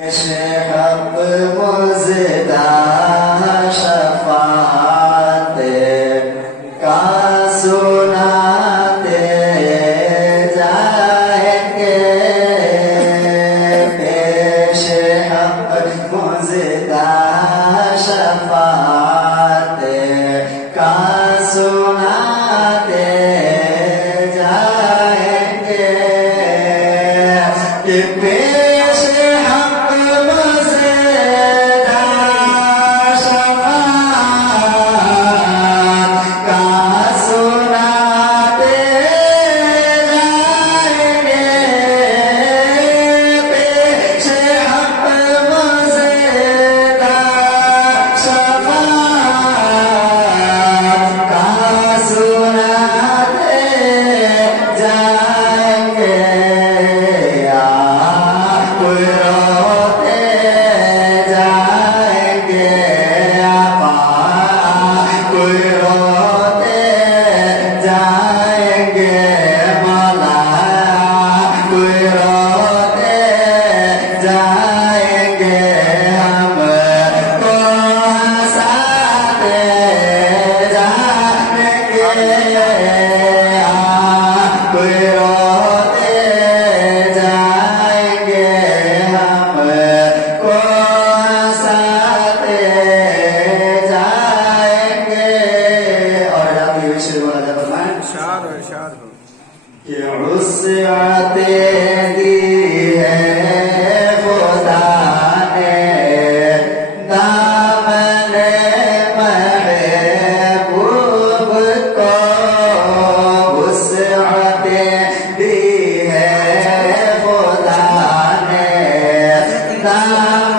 हक मुज़दा शफ़ाअत का सुनाते जाएंगे। पेश हक मुज़दा शफ़ाअत का सुनाते जाएंगे कि पेश हक मुज़दा शफ़ाअत का सुनाते जाएंगे। पेश हक मुज़दा शफ़ाअत का सुनाते जाएंगे। कोई रोते जाएंगे आपा, कोई रोते जाएंगे मौला, कोई रोते जाएंगे हमको हंसाते जाएंगे। कोई रोते जाएंगे हमको हंसाते जाएंगे। और आपकी विषय बोला जाता है इरशाद हो कि वुसअते दी है खुदा ने दामन महबूब को। वुसअते दी है खुदा ने दामन